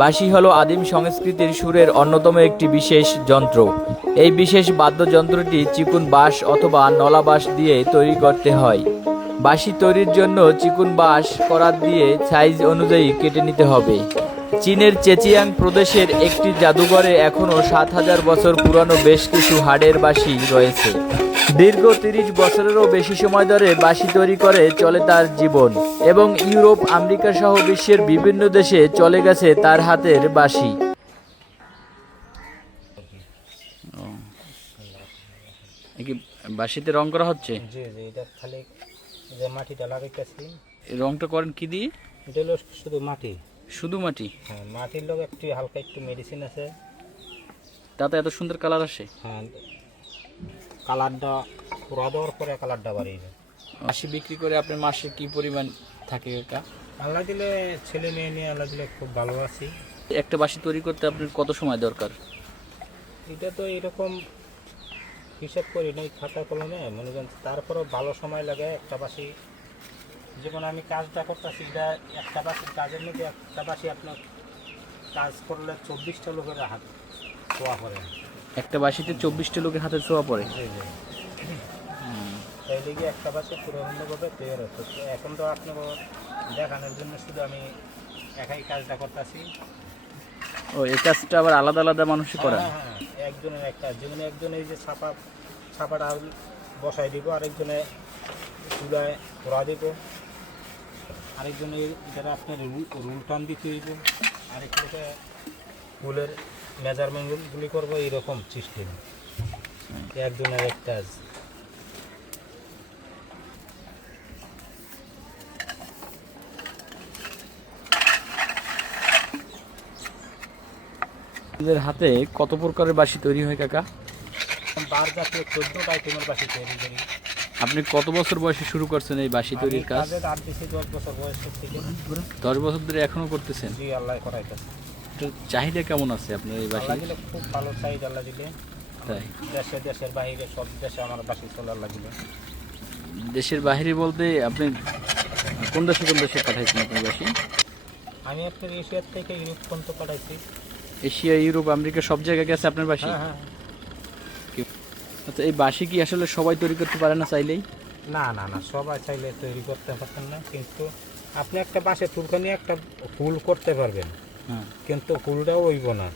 বাঁশি হলো আদিম সংস্কৃতির সুরের অন্যতম একটি বিশেষ যন্ত্র। এই বিশেষ বাদ্যযন্ত্রটি চিকন বাঁশ অথবা নলা বাঁশ দিয়ে তৈরি করতে হয়। বাঁশি তৈরির জন্য চিকন বাঁশ করাত দিয়ে সাইজ অনুযায়ী কেটে নিতে হবে। চীনের চেচিয়াং প্রদেশের একটি জাদুঘরে এখনও ৭,০০০ বছর পুরানো বেশ কিছু হাড়ের বাঁশি রয়েছে। দীর্ঘ ৩০ বছরেরও বেশি সময় ধরে বাঁশি তৈরি করে চলে তার জীবন এবং ইউরোপ, আমেরিকা সহ বিশ্বের বিভিন্ন দেশে চলে গেছে তার হাতের বাঁশি। বাঁশিতে রং করা হচ্ছে? জি জি, এটা খালি যে মাটিটা লাগাইতেছি। রংটা করেন কি দিয়ে? এটা হলো শুধু মাটি। শুধু মাটি? হ্যাঁ, মাটির লোক একটু হালকা একটু মেডিসিন আছে, তাতে এত সুন্দর কালার আসে। হ্যাঁ, কালারটা পুরা দেওয়ার পরে কালারটা বাড়িয়ে যায়। বাঁশি বিক্রি করে আপনার মাসে কি পরিমাণ থাকে এটা? আল্লাহ দিলে, ছেলে মেয়ে নিয়ে আল্লাহ দিলে খুব ভালো আছি। একটা বাঁশি তৈরি করতে আপনার কত সময় দরকার? এটা তো এরকম হিসাব করি নাই খাতা কলমে, মনে করেন তারপরেও ভালো সময় লাগে একটা বাঁশি। যেমন আমি কাজটা করতেছি, এটা একটা বাঁশির কাজের মধ্যে একটা বাঁশি আপনার কাজ করলে 24টা লোকের হাত ছোঁয়া পড়ে। একটা বাঁশিতে 24টা লোকের হাতে ছোঁয়া পড়ে? জি জি। তাই লেগে একটা বাসে পুরোভাবে তৈরি হচ্ছে। এখন তো আপনাকে দেখানোর জন্য শুধু আমি একাই কাজটা করতেছি। ও, এই কাজটা আবার আলাদা আলাদা মানুষই করে? হ্যাঁ হ্যাঁ, একজনের একটা, যেমন একজন এই যে ছাপাটা বসাই দিব, আরেকজনে চুলায় পোড়া দিব, আরেকজনে যারা আপনার রুল টান দিতে হইব, আরেকজনকে ফুলের মেজারমেন্টগুলি করবো, এইরকম সিস্টেম একজনের এক কাজ। আপনাদের হাতে কত প্রকারের বাঁশি তৈরি হয় কাকা? বার জাতীয় 14টা আইটেমের বাঁশি তৈরি করি। আপনি কত বছর বয়সে শুরু করছেন এই বাঁশি তৈরির কাজ? 10 বছর বয়সের থেকে। 10 বছর ধরে এখনো করতেছেন? জি, আল্লাহ করাইতেছে। তো চাহিদা কেমন আছে আপনার এই বাঁশি? আল্লাহ দিলে খুব ভালো চাহিদা, আল্লাহ দিলে। তাই? দেশের বাইরে সব দেশে আমার বাঁশি চলে, আল্লাহ দিলে। দেশের বাইরে বলতে আপনি কোন দেশে পাঠাইছেন আপনার বাঁশি? আমি আপনার এশিয়ার থেকে ইউরোপ পর্যন্ত পাঠাইছি। এশিয়া, ইউরোপ, আমেরিকা সব জায়গায় গেছে আপনার বাঁশি? হ্যাঁ হ্যাঁ। আচ্ছা, এই বাঁশি কি আসলে সবাই তৈরি করতে পারে না চাইলেই? না না না, সবাই চাইলে তৈরি করতে পারতেন না, কিন্তু আপনি একটা বাঁশে ফুলখানি একটা ফুল করতে পারবেন, হ্যাঁ, কিন্তু ফুলটাও হইব না।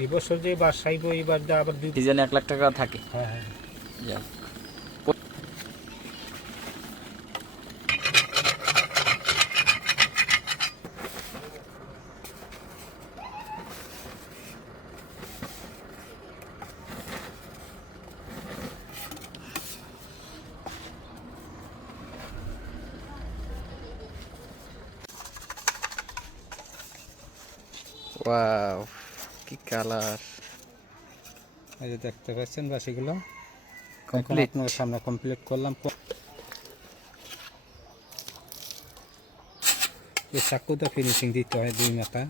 এই বছর যে বাস চাইব, এইবার আবার ডিজাইনে 1 লাখ টাকা থাকে। হ্যাঁ হ্যাঁ। যাক। ওয়াও, কি কালার! এই যে দেখতে পাচ্ছেন বাঁশিগুলো কমপ্লিট। আপনার সামনে কমপ্লিট করলাম। এই চাকুটা ফিনিশিং দিতে হয় 2 মাথা।